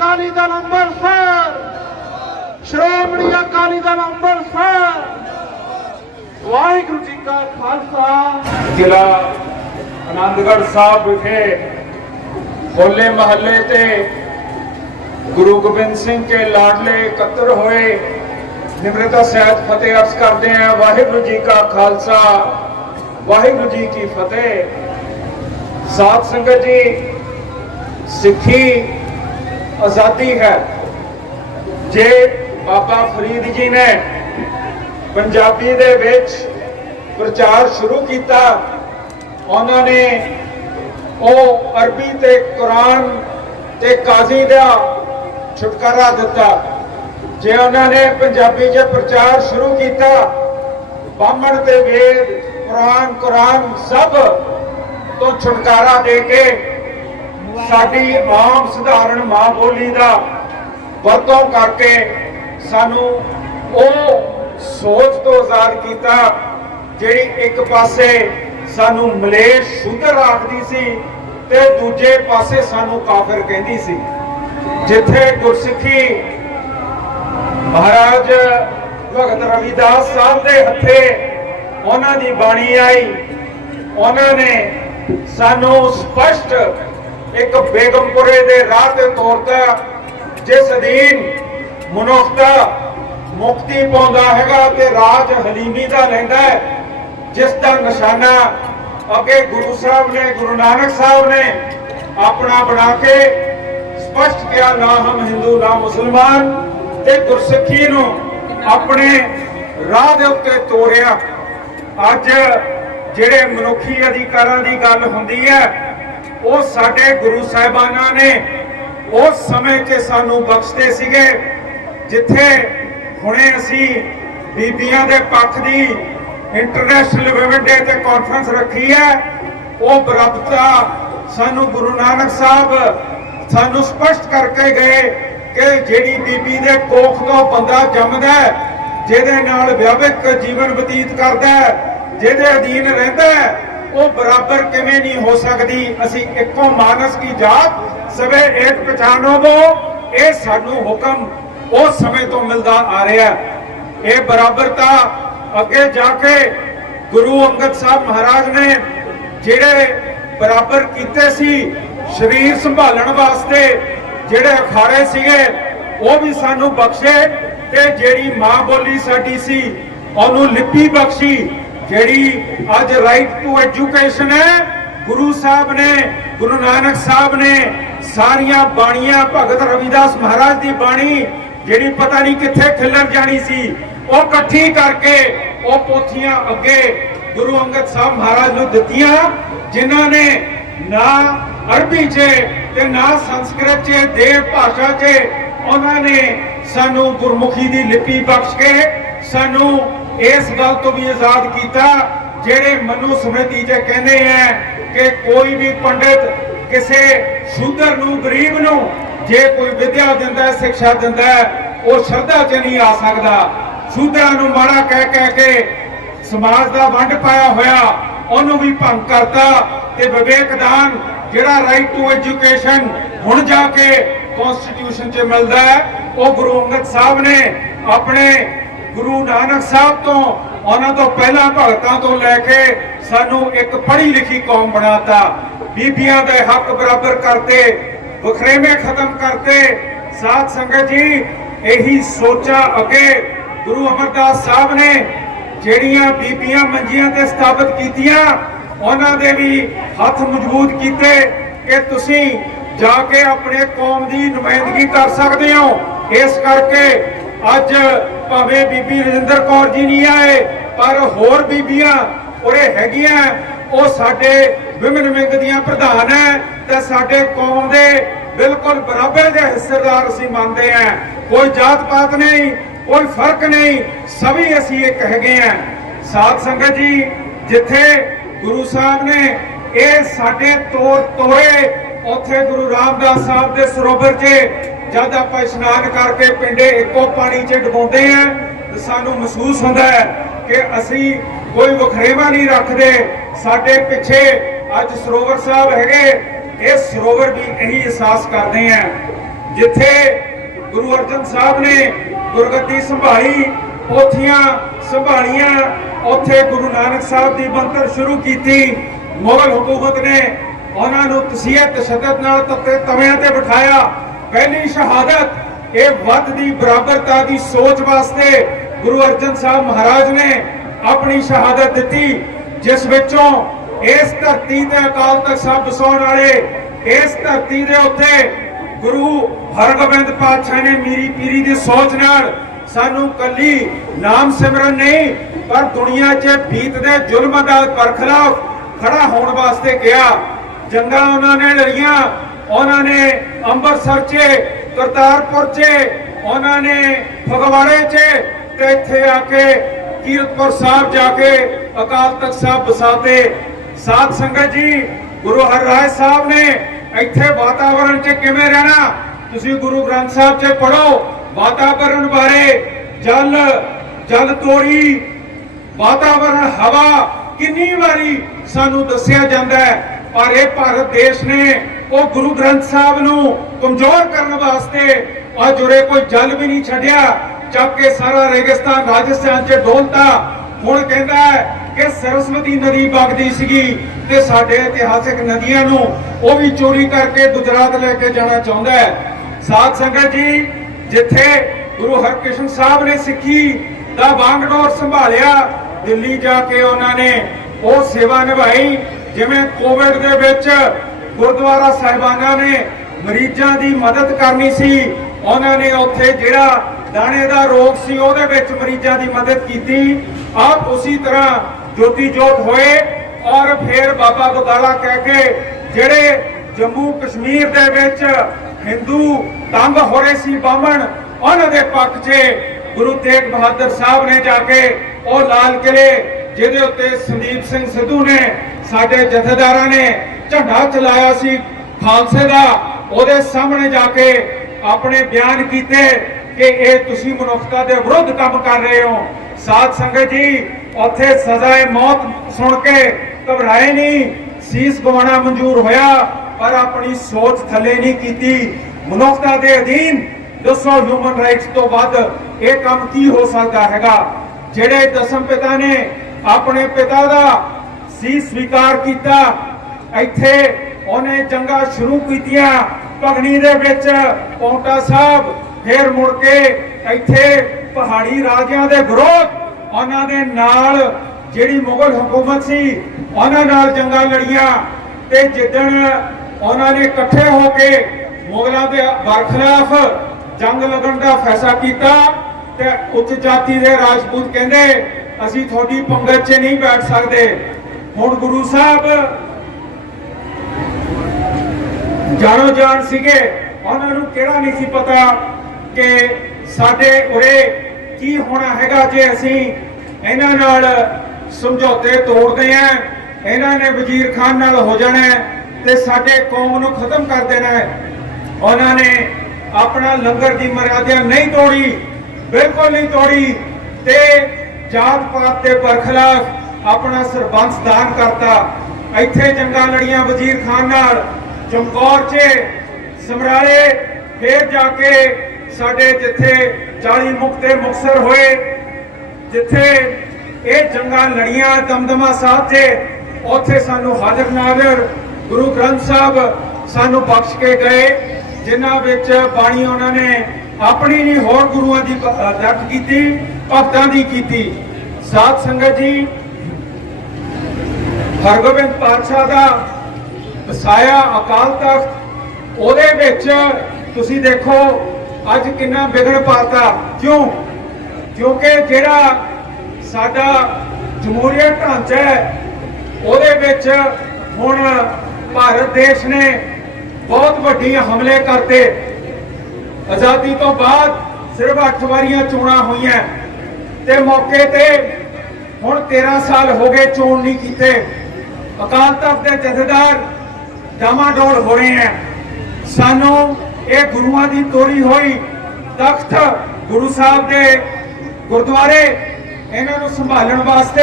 ਅਕਾਲੀ ਦਲ ਅੰਮ੍ਰਿਤਸਰ ਸ਼੍ਰੋਮਣੀ ਅਕਾਲੀ ਦਲ ਅੰਮ੍ਰਿਤਸਰ ਵਾਹਿਗੁਰੂ ਜੀ ਕਾ ਖਾਲਸਾ ਜ਼ਿਲ੍ਹਾ ਅਨੰਦਗੜ੍ਹ ਸਾਹਿਬ ਵਿਖੇ ਹੋਲੇ ਮਹੱਲੇ ਤੇ ਗੁਰੂ ਗੋਬਿੰਦ ਸਿੰਘ ਦੇ ਲਾਡਲੇ ਇਕੱਤਰ ਹੋਏ ਨਿਮਰਤਾ ਸਹਿਤ ਫਤਿਹ ਅਰਜ਼ ਕਰਦੇ ਆ ਵਾਹਿਗੁਰੂ ਜੀ ਕਾ ਖਾਲਸਾ ਵਾਹਿਗੁਰੂ ਜੀ ਕੀ ਫਤਿਹ ਸਾਧ ਸੰਗਤ ਜੀ ਸਿੱਖੀ ਆਜ਼ਾਦੀ ਹੈ ਜੇ ਬਾਬਾ ਫਰੀਦ ਜੀ ਨੇ ਪੰਜਾਬੀ ਦੇ ਵਿੱਚ ਪ੍ਰਚਾਰ ਸ਼ੁਰੂ ਕੀਤਾ ਉਹਨਾਂ ਨੇ ਉਹ ਅਰਬੀ ਤੇ ਕੁਰਾਨ ਤੇ ਕਾਜ਼ੀ ਦਾ ਛੁਟਕਾਰਾ ਦਿੱਤਾ ਜੇ ਉਹਨਾਂ ਨੇ ਪੰਜਾਬੀ 'ਚ ਪ੍ਰਚਾਰ ਸ਼ੁਰੂ ਕੀਤਾ ਬਾਹਮਣ ਤੇ ਵੇਦ ਕੁਰਾਨ ਕੁਰਾਨ ਸਭ ਤੋਂ ਛੁਟਕਾਰਾ ਦੇ ਕੇ ਸਾਡੀ ਆਮ ਸਧਾਰਨ ਮਾਂ ਬੋਲੀ ਦਾ ਵਰਤੋਂ ਕਰਕੇ ਸਾਨੂੰ ਉਹ ਸੋਚ ਤੋਂ ਆਜ਼ਾਦ ਕੀਤਾ ਜਿਹੜੀ ਇੱਕ ਪਾਸੇ ਸਾਨੂੰ ਮਲੇਸ਼ ਸ਼ੁਧਰ ਆਖਦੀ ਸੀ ਤੇ ਦੂਜੇ ਪਾਸੇ ਸਾਨੂੰ ਕਾਫਰ ਕਹਿੰਦੀ ਸੀ ਜਿੱਥੇ ਗੁਰਸਿੱਖੀ ਮਹਾਰਾਜ ਭਗਤ ਰਵਿਦਾਸ ਸਾਹਿਬ ਦੇ ਹੱਥੇ ਉਹਨਾਂ ਦੀ ਬਾਣੀ ਆਈ ਉਹਨਾਂ ਨੇ ਸਾਨੂੰ ਸਪਸ਼ਟ ਇੱਕ ਬੇਗਮਪੁਰੇ ਦੇ ਰਾਹ ਤੇ ਤੋਰਦਾ ਜਿਸ ਦੀਨ ਮਨੁੱਖਤਾ ਮੁਕਤੀ ਪਾਉਂਦਾ ਹੈਗਾ ਤੇ ਰਾਜ ਹਲੀਮੀ ਦਾ ਲੈਂਦਾ ਹੈ ਜਿਸ ਦਾ ਨਿਸ਼ਾਨਾ ਅਗੇ ਗੁਰੂ ਸਾਹਿਬ ਨੇ ਗੁਰੂ ਨਾਨਕ ਸਾਹਿਬ ਨੇ ਆਪਣਾ ਬਣਾ ਕੇ ਸਪਸ਼ਟ ਕਿਹਾ ਨਾ ਹਮ ਹਿੰਦੂ ਨਾ ਮੁਸਲਮਾਨ ਤੇ ਗੁਰਸਿੱਖੀ ਨੂੰ ਆਪਣੇ ਰਾਹ ਦੇ ਉੱਤੇ ਤੋਰਿਆ ਅੱਜ ਜਿਹੜੇ ਮਨੁੱਖੀ ਅਧਿਕਾਰਾਂ ਦੀ ਗੱਲ ਹੁੰਦੀ ਹੈ ਉਹ ਸਾਡੇ ਗੁਰੂ ਸਾਹਿਬਾਨਾਂ ਨੇ ਉਸ ਸਮੇਂ 'ਚ ਸਾਨੂੰ ਬਖਸ਼ਦੇ ਸੀਗੇ ਜਿੱਥੇ ਹੁਣੇ ਅਸੀਂ ਬੀਬੀਆਂ ਦੇ ਪੱਖ ਦੀ ਇੰਟਰਨੈਸ਼ਨਲ ਵਿਮਨ ਡੇ ਤੇ ਕਾਨਫਰੰਸ ਰੱਖੀ ਹੈ ਉਹ ਬਰਬਤਾ ਸਾਨੂੰ ਗੁਰੂ ਨਾਨਕ ਸਾਹਿਬ ਸਾਨੂੰ ਸਪਸ਼ਟ ਕਰਕੇ ਗਏ ਕਿ ਜਿਹੜੀ ਬੀਬੀ ਦੇ ਕੋਖ ਤੋਂ ਬੰਦਾ ਜੰਮਦਾ ਜਿਹਦੇ ਨਾਲ ਵਿਆਹਕ ਜੀਵਨ ਬਤੀਤ ਕਰਦਾ ਜਿਹਦੇ ਅਧੀਨ ਰਹਿੰਦਾ ਉਹ ਬਰਾਬਰ ਕਿਵੇਂ ਨਹੀਂ ਹੋ ਸਕਦੀ ਅਸੀਂ ਇੱਕੋ ਮਾਨਸ ਕੀ ਜਾਤ ਸਵੇ ਏਕ ਪਛਾਣੋ ਦੋ ਇਹ ਸਾਨੂੰ ਹੁਕਮ ਉਸ ਸਮੇਂ ਤੋਂ ਮਿਲਦਾ ਆ ਰਿਹਾ ਇਹ ਬਰਾਬਰਤਾ ਅੱਗੇ ਜਾ ਕੇ ਗੁਰੂ ਅੰਗਦ ਸਾਹਿਬ ਮਹਾਰਾਜ ਨੇ ਜਿਹੜੇ ਬਰਾਬਰ ਕੀਤੇ ਸੀ ਸਰੀਰ ਸੰਭਾਲਣ ਵਾਸਤੇ ਜਿਹੜੇ ਅਖਾਰੇ ਸੀਗੇ ਉਹ ਵੀ ਸਾਨੂੰ ਬਖਸ਼ੇ ਤੇ ਜਿਹੜੀ ਮਾਂ ਬੋਲੀ ਸਾਡੀ ਸੀ ਉਹਨੂੰ ਲਿਪੀ ਬਖਸ਼ੀ ਜਿਹੜੀ ਅੱਜ ਰਾਈਟ ਟੂ ਐਜੂਕੇਸ਼ਨ ਹੈ ਗੁਰੂ ਸਾਹਿਬ ਨੇ ਗੁਰੂ ਨਾਨਕ ਸਾਹਿਬ ਨੇ ਸਾਰੀਆਂ ਬਾਣੀਆਂ ਭਗਤ ਰਵਿਦਾਸ ਮਹਾਰਾਜ ਦੀ ਬਾਣੀ ਜਿਹੜੀ ਪਤਾ ਨਹੀਂ ਕਿੱਥੇ ਖਿਲਰ ਜਾਣੀ ਸੀ ਉਹ ਇਕੱਠੀ ਕਰਕੇ ਉਹ ਪੋਥੀਆਂ ਅੱਗੇ ਗੁਰੂ ਅੰਗਦ ਸਾਹਿਬ ਮਹਾਰਾਜ ਨੂੰ ਦਿੱਤੀਆਂ ਜਿਨ੍ਹਾਂ ਨੇ ਨਾ ਅਰਬੀ 'ਚ ਤੇ ਨਾ ਸੰਸਕ੍ਰਿਤ 'ਚ ਦੇਵ ਭਾਸ਼ਾ 'ਚ ਉਹਨਾਂ ਨੇ ਸਾਨੂੰ ਗੁਰਮੁਖੀ ਦੀ ਲਿਪੀ ਬਖਸ਼ ਕੇ ਸਾਨੂੰ ਇਸ ਗੱਲ ਤੋਂ ਵੀ ਆਜ਼ਾਦ ਕੀਤਾ ਜਿਹੜੇ ਮਨੂ ਸਮ੍ਰਿਤੀ ਜੇ ਕਹਿੰਦੇ ਆ ਕਿ ਕੋਈ ਵੀ ਪੰਡਿਤ ਕਿਸੇ ਸ਼ੂਦਰ ਨੂੰ ਗਰੀਬ ਨੂੰ ਜੇ ਕੋਈ ਵਿਦਿਆ ਦਿੰਦਾ ਹੈ ਸਿੱਖਿਆ ਦਿੰਦਾ ਹੈ ਉਹ ਸ਼ਰਧਾ 'ਚ ਨਹੀਂ ਆ ਸਕਦਾ ਸ਼ੂਦਰਾਂ ਨੂੰ ਮਾੜਾ ਕਹਿ ਕਹਿ ਕੇ ਸਮਾਜ ਦਾ ਵੰਡ ਪਾਇਆ ਹੋਇਆ ਉਹਨੂੰ ਵੀ ਭੰਗ ਕਰਤਾ ਤੇ ਵਿਵੇਕਦਾਨ ਜਿਹੜਾ ਰਾਈਟ ਟੂ ਐਜੂਕੇਸ਼ਨ ਹੁਣ ਜਾ ਕੇ ਕਨਸਟੀਟਿਊਸ਼ਨ 'ਚ ਮਿਲਦਾ ਹੈ ਉਹ ਗੁਰੂ ਅੰਗਦ ਸਾਹਿਬ ਨੇ ਆਪਣੇ ਗੁਰੂ ਨਾਨਕ ਸਾਹਿਬ ਤੋਂ ਉਹਨਾਂ ਤੋਂ ਪਹਿਲਾਂ ਭਗਤਾਂ ਤੋਂ ਲੈ ਕੇ ਸਾਨੂੰ ਇੱਕ ਪੜ੍ਹੀ ਲਿਖੀ ਕੌਮ ਬਣਾਤਾ ਬੀਬੀਆਂ ਦੇ ਹੱਕ ਬਰਾਬਰ ਕਰਤੇ ਵਖਰੇਵੇਂ ਖਤਮ ਕਰਤੇ ਸਾਧ ਸੰਗਤ ਜੀ ਇਹੀ ਸੋਚਾ ਅੱਗੇ ਗੁਰੂ ਅਮਰਦਾਸ ਸਾਹਿਬ ਨੇ ਜਿਹੜੀਆਂ ਬੀਬੀਆਂ ਮੰਜੀਆਂ ਤੇ ਸਥਾਪਿਤ ਕੀਤੀਆਂ ਉਹਨਾਂ ਦੇ ਵੀ ਹੱਥ ਮਜ਼ਬੂਤ ਕੀਤੇ ਕਿ ਤੁਸੀਂ ਜਾ ਕੇ ਆਪਣੇ ਕੌਮ ਦੀ ਨੁਮਾਇੰਦਗੀ ਕਰ ਸਕਦੇ ਹੋ ਇਸ ਕਰਕੇ ਅੱਜ ਭਾਵੇਂ ਬੀਬੀ ਰਜਿੰਦਰ ਕੌਰ ਜੀ ਨਹੀਂ ਆਏ ਪਰ ਹੋਰ ਬੀਬੀਆਂ ਉਰੇ ਹੈਗੀਆਂ ਉਹ ਸਾਡੇ ਵਿਮਨ ਵਿੰਗ ਦੀਆਂ ਪ੍ਰਧਾਨ ਹੈ ਤੇ ਸਾਡੇ ਕੌਮ ਦੇ ਬਿਲਕੁਲ ਬਰਾਬਰ ਦੇ ਹਿੱਸੇਦਾਰ ਅਸੀਂ ਮੰਨਦੇ ਆ ਕੋਈ ਜਾਤ ਪਾਤ ਨਹੀਂ ਕੋਈ ਫਰਕ ਨਹੀਂ ਸਭੀ ਅਸੀਂ ਇੱਕ ਹੈਗੇ ਆ ਸਾਧ ਸੰਗਤ ਜੀ ਜਿੱਥੇ ਗੁਰੂ ਸਾਹਿਬ ਨੇ ਇਹ ਸਾਡੇ ਤੋਰ ਤੋਰੇ ਉੱਥੇ ਗੁਰੂ ਰਾਮਦਾਸ ਸਾਹਿਬ ਦੇ ਸਰੋਵਰ 'ਚ ਜਦ ਆਪਾਂ ਇਸ਼ਨਾਨ ਕਰਕੇ ਪਿੰਡੇ ਇੱਕੋ ਪਾਣੀ 'ਚ ਡੁਬੋਂਦੇ ਆ ਸਾਨੂੰ ਮਹਿਸੂਸ ਹੁੰਦਾ ਹੈ ਕਿ ਅਸੀਂ ਕੋਈ ਵਖਰੇਵਾ ਨਹੀਂ ਰੱਖਦੇ ਸਾਡੇ ਪਿੱਛੇ ਅੱਜ ਸਰੋਵਰ ਸਾਹਿਬ ਹੈਗੇ ਇਹ ਸਰੋਵਰ ਵੀ ਇਹੀ ਅਹਿਸਾਸ ਕਰਦੇ ਆ ਜਿੱਥੇ ਗੁਰੂ ਅਰਜਨ ਸਾਹਿਬ ਨੇ ਗੁਰਗੱਦੀ ਸੰਭਾਲੀ ਪੋਥੀਆਂ ਸੰਭਾਲੀਆਂ ਉੱਥੇ ਗੁਰੂ ਨਾਨਕ ਸਾਹਿਬ ਦੀ ਬੰਤਰ ਸ਼ੁਰੂ ਕੀਤੀ ਮੁਗਲ ਹਕੂਮਤ ਨੇ ਉਹਨਾਂ ਨੂੰ ਤਸੀਹੇ ਤਸ਼ੱਦਦ ਨਾਲ ਤੱਤੇ ਤੇ ਬਿਠਾਇਆ ਪਹਿਲੀ ਸ਼ਹਾਦਤ ਇਹ ਵੱਧ ਦੀ ਬਰਾਬਰਤਾ ਦੀ ਸੋਚ ਵਾਸਤੇ ਗੁਰੂ ਅਰਜਨ ਸਾਹਿਬ ਮਹਾਰਾਜ ਨੇ ਆਪਣੀ ਸ਼ਹਾਦਤ ਦਿੱਤੀ ਜਿਸ ਵਿੱਚੋਂ ਇਸ ਧਰਤੀ ਤੇ ਅਕਾਲ ਤਖਤ ਸਾਹਿਬ ਬਸਾਉਣ ਵਾਲੇ ਇਸ ਧਰਤੀ ਦੇ ਉੱਤੇ ਗੁਰੂ ਹਰਗੋਬਿੰਦ ਪਾਤਸ਼ਾਹ ਨੇ ਮੀਰੀ ਪੀਰੀ ਦੀ ਸੋਚ ਨਾਲ ਸਾਨੂੰ ਕੱਲੀ ਨਾਮ ਸਿਮਰਨ ਨਹੀਂ ਪਰ ਦੁਨੀਆ 'ਚ ਬੀਤਦੇ ਜ਼ੁਲਮ ਦਾ ਪਰਖਲਾ ਖੜਾ ਹੋਣ ਵਾਸਤੇ ਗਿਆ ਜੰਗਾਂ ਉਹਨਾਂ ਨੇ ਲੜੀਆਂ ਉਹਨਾਂ ਨੇ ਅੰਮ੍ਰਿਤਸਰ 'ਚ ਕਰਤਾਰਪੁਰ 'ਚ ਉਹਨਾਂ ਨੇ ਫਗਵਾੜੇ 'ਚ ਤੇ ਇੱਥੇ ਆ ਕੇ ਕੀਰਤਪੁਰ ਸਾਹਿਬ ਜਾ ਕੇ ਅਕਾਲ ਤਖਤ ਸਾਹਿਬ ਬਸਾਤੇ ਸਾਧ ਸੰਗਤ ਜੀ ਗੁਰੂ ਹਰਿ ਸਾਹਿਬ ਨੇ ਇੱਥੇ ਵਾਤਾਵਰਣ 'ਚ ਕਿਵੇਂ ਰਹਿਣਾ ਤੁਸੀਂ ਗੁਰੂ ਗ੍ਰੰਥ ਸਾਹਿਬ 'ਚ ਪੜੋ ਵਾਤਾਵਰਣ ਬਾਰੇ ਜਲ ਜਲ ਤੋੜੀ ਵਾਤਾਵਰਣ ਹਵਾ ਕਿੰਨੀ ਵਾਰੀ ਸਾਨੂੰ ਦੱਸਿਆ ਜਾਂਦਾ ਹੈ ਪਰ ਇਹ ਭਾਰਤ ਦੇਸ਼ ਨੇ ਉਹ ਗੁਰੂ ਗ੍ਰੰਥ ਸਾਹਿਬ ਨੂੰ ਕਮਜ਼ੋਰ ਕਰਨ ਵਾਸਤੇ ਆ ਜੁਰੇ ਕੋਈ ਜਲ ਵੀ ਨਹੀਂ ਛੱਡਿਆ ਜਦ ਕਿ ਸਾਰਾ ਰੇਗਿਸਤਾਨ ਰਾਜਸਥਾਨ 'ਚ ਡੋਲਤਾ ਹੁਣ ਕਹਿੰਦਾ ਹੈ ਕਿ ਸਰਸਵਤੀ ਨਦੀ ਵਗਦੀ ਸੀਗੀ ਤੇ ਸਾਡੇ ਇਤਿਹਾਸਿਕ ਨਦੀਆਂ ਨੂੰ ਉਹ ਵੀ ਚੋਰੀ ਕਰਕੇ ਗੁਜਰਾਤ ਲੈ ਕੇ ਜਾਣਾ ਚਾਹੁੰਦਾ ਹੈ ਸਾਧ ਸੰਗਤ ਜੀ ਜਿੱਥੇ ਗੁਰੂ ਹਰਕ੍ਰਿਸ਼ਨ ਸਾਹਿਬ ਨੇ ਸਿੱਖੀ ਦਾ ਬਾਂਗਡੋਰ ਸੰਭਾਲਿਆ ਦਿੱਲੀ ਜਾ ਕੇ ਉਹਨਾਂ ਨੇ ਉਹ ਸੇਵਾ ਨਿਭਾਈ ਜਿਵੇਂ ਕੋਵਿਡ ਦੇ ਵਿੱਚ ਗੁਰਦੁਆਰਾ ਸਾਹਿਬਾਨਾਂ ਨੇ ਮਰੀਜ਼ਾਂ ਦੀ ਮਦਦ ਕਰਨੀ ਸੀ ਉਹਨਾਂ ਨੇ ਉੱਥੇ ਜਿਹੜਾ ਦਾਣੇ ਦਾ ਰੋਗ ਸੀ ਉਹਦੇ ਵਿੱਚ ਮਰੀਜ਼ਾਂ ਦੀ ਮਦਦ ਕੀਤੀ ਆਪ ਉਸੇ ਤਰ੍ਹਾਂ ਜੋਤੀ ਜੋਤ ਹੋਏ ਔਰ ਫਿਰ ਬਾਬਾ ਗੁਦਾਲਾ ਕਹਿ ਕੇ ਜਿਹੜੇ ਜੰਮੂ ਕਸ਼ਮੀਰ ਦੇ ਵਿੱਚ Hindu ਤੰਗ ਹੋ ਰਹੇ ਸੀ ਬਾਹਮਣ ਉਹਨਾਂ ਦੇ ਪੱਖ 'ਚ ਗੁਰੂ ਤੇਗ ਬਹਾਦਰ ਸਾਹਿਬ ਨੇ ਜਾ ਕੇ ਉਹ ਲਾਲ ਕਿਲੇ ਜਿਹਦੇ ਉੱਤੇ ਸੰਦੀਪ ਸਿੰਘ ਸਿੱਧੂ ਨੇ ਸਾਡੇ ਜਥੇਦਾਰਾਂ ਨੇ ਝੰਡਾ ਚਲਾਇਆ ਸੀ ਖਾਲਸੇ ਦਾ ਉਹਦੇ ਸਾਹਮਣੇ ਜਾ ਕੇ ਆਪਣੇ ਬਿਆਨ ਕੀਤੇ ਕਿ ਇਹ ਤੁਸੀਂ ਮਨੁੱਖਤਾ ਦੇ ਵਿਰੁੱਧ ਕੰਮ ਕਰ ਰਹੇ ਹੋ ਸਾਧ ਸੰਗਤ ਜੀ ਉੱਥੇ ਸਜ਼ਾਏ ਮੌਤ ਸੁਣ ਕੇ ਘਬਰਾਏ ਨਹੀਂ ਸੀਸ ਗਵਾਣਾ ਮਨਜ਼ੂਰ ਹੋਇਆ ਪਰ ਆਪਣੀ ਸੋਚ ਥੱਲੇ ਨਹੀਂ ਕੀਤੀ ਮਨੁੱਖਤਾ ਦੇ ਅਧੀਨ ਦੱਸੋ ਹਿਊਮਨ ਰਾਈਟਸ ਤੋਂ ਵੱਧ ਇਹ ਕੰਮ ਕੀ ਹੋ ਸਕਦਾ ਹੈਗਾ ਜਿਹੜੇ ਦਸਮ ਪਿਤਾ ਨੇ ਆਪਣੇ ਪਿਤਾ ਦਾ ਸੀਸ ਸਵੀਕਾਰ ਕੀਤਾ ਇੱਥੇ ਉਹਨੇ ਜੰਗਾ ਸ਼ੁਰੂ ਕੀਤੀਆਂ ਪਗਣੀ ਦੇ ਵਿੱਚ ਪੌਂਟਾ ਸਾਹਿਬ ਫੇਰ ਮੁੜ ਕੇ ਇੱਥੇ ਪਹਾੜੀ ਰਾਜਿਆਂ ਦੇ ਵਿਰੋਧ ਉਹਨਾਂ ਦੇ ਨਾਲ ਜਿਹੜੀ ਮੁਗਲ ਹਕੂਮਤ ਸੀ ਉਹਨਾਂ ਨਾਲ ਜੰਗਾ ਲੜੀਆਂ ਤੇ ਜਿੱਦਣ ਉਹਨਾਂ ਨੇ ਇਕੱਠੇ ਹੋ ਕੇ ਮੁਗਲਾਂ ਦੇ ਬਰਖਲਾਫ ਜੰਗ ਲੜਨ ਦਾ ਫੈਸਲਾ ਕੀਤਾ ਤੇ ਉੱਚ ਜਾਤੀ ਦੇ ਰਾਜਪੂਤ ਕਹਿੰਦੇ ਅਸੀਂ ਤੁਹਾਡੀ ਪੰਗਤ 'ਚ ਨਹੀਂ ਬੈਠ ਸਕਦੇ ਹੁਣ ਗੁਰੂ ਸਾਹਿਬ ਜਾਣੋ ਜਾਣ ਸੀਗੇ ਉਹਨਾਂ ਨੂੰ ਕਿਹੜਾ ਨਹੀਂ ਸੀ ਪਤਾ ਕਿ ਸਾਡੇ ਉਰੇ ਕੀ ਹੋਣਾ ਹੈਗਾ ਜੇ ਅਸੀਂ ਇਹਨਾਂ ਨਾਲ ਸਮਝੌਤੇ ਤੋੜਦੇ ਆ ਇਹਨਾਂ ਨੇ ਵਜ਼ੀਰ ਖਾਨ ਨਾਲ ਹੋ ਜਾਣਾ ਤੇ ਸਾਡੇ ਕੌਮ ਨੂੰ ਖਤਮ ਕਰ ਦੇਣਾ ਉਹਨਾਂ ਨੇ ਆਪਣਾ ਲੰਗਰ ਦੀ ਮਰਿਆਦਾ ਨਹੀਂ ਤੋੜੀ ਬਿਲਕੁਲ ਨਹੀਂ ਤੋੜੀ ਤੇ ਜਾਤ ਪਾਤ ਦੇ ਪਰਖਲਾਫ ਆਪਣਾ ਸਰਬੰਸ ਦਾਨ ਕਰਤਾ ਇੱਥੇ ਜੰਗਾਂ ਲੜੀਆਂ ਵਜ਼ੀਰ ਖਾਨ ਨਾਲ ਚਮਕੌਰ 'ਚ ਸਮਰਾਲੇ ਫੇਰ ਜਾ ਕੇ ਸਾਡੇ ਜਿੱਥੇ 40 ਮੁਕਤੇ ਮੁਕਸਰ ਹੋਏ ਜਿੱਥੇ ਇਹ ਜੰਗਾਂ ਲੜੀਆਂ ਦਮਦਮਾ ਸਾਹਿਬ 'ਚ ਉੱਥੇ ਸਾਨੂੰ ਹਾਜ਼ਰ ਨਾਜ਼ਰ ਗੁਰੂ ਗ੍ਰੰਥ ਸਾਹਿਬ ਸਾਨੂੰ ਬਖਸ਼ ਕੇ ਗਏ ਜਿਨ੍ਹਾਂ ਵਿੱਚ ਬਾਣੀ ਉਹਨਾਂ ਨੇ ਆਪਣੀ ਨਹੀਂ ਹੋਰ ਗੁਰੂਆਂ ਦੀ ਰੱਖ ਕੀਤੀ ਭਗਤਾਂ ਦੀ ਕੀਤੀ ਸਾਧ ਸੰਗਤ ਜੀ ਹਰਗੋਬਿੰਦ ਪਾਤਸ਼ਾਹ ਦਾ ਵਸਾਇਆ ਅਕਾਲ ਤਖਤ ਉਹਦੇ ਵਿੱਚ ਤੁਸੀਂ ਦੇਖੋ ਅੱਜ ਕਿੰਨਾ ਵਿਗੜ ਪਾਤਾ ਕਿਉਂ ਕਿਉਂਕਿ ਜਿਹੜਾ ਸਾਡਾ ਜਮਹੂਰੀਅਤ ਢਾਂਚਾ ਹੈ ਉਹਦੇ ਵਿੱਚ ਹੁਣ ਭਾਰਤ ਦੇਸ਼ ਨੇ ਬਹੁਤ ਵੱਡੀ ਹਮਲੇ ਕਰਤੇ ਆਜ਼ਾਦੀ ਤੋਂ ਬਾਅਦ ਸਿਰਫ 8 ਵਾਰੀਆਂ ਚੋਣਾਂ ਹੋਈਆਂ ਤੇ ਮੌਕੇ ਤੇ ਹੁਣ 13 ਸਾਲ ਹੋ ਗਏ ਚੋਣ ਨਹੀਂ ਕੀਤੇ ਅਕਾਲ ਤਖਤ ਦੇ ਜਥੇਦਾਰ ਡਾਮਾਡੋਲ ਹੋ ਰਹੇ ਹੈ ਸਾਨੂੰ ਇਹ ਗੁਰੂਆਂ ਦੀ ਤੋਰੀ ਹੋਈ ਤਖਤ ਗੁਰੂ ਸਾਹਿਬ ਦੇ ਗੁਰਦੁਆਰੇ ਇਹਨਾਂ ਨੂੰ ਸੰਭਾਲਣ ਵਾਸਤੇ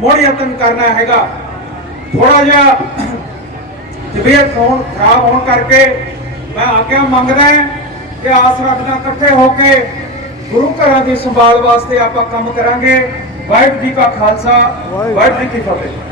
ਮੋੜ ਯਤਨ ਕਰਨਾ ਹੈਗਾ ਥੋੜਾ ਜਿਹਾ ਤਬੀਅਤ ਹੋਣ ਖਰਾਬ ਹੋਣ ਕਰਕੇ ਮੈਂ ਆਗਿਆ ਮੰਗਦਾ ਹਾਂ ਕਿ ਆਸ ਰੱਖਦਾ ਇਕੱਠੇ ਹੋ ਕੇ ਗੁਰੂ ਘਰਾਂ ਦੀ ਸੰਭਾਲ ਵਾਸਤੇ ਆਪਾਂ ਕੰਮ ਕਰਾਂਗੇ ਵਾਹਿਗੁਰੂ ਜੀ ਕਾ ਖਾਲਸਾ ਵਾਹਿਗੁਰੂ ਜੀ ਕੀ ਫਤਿਹ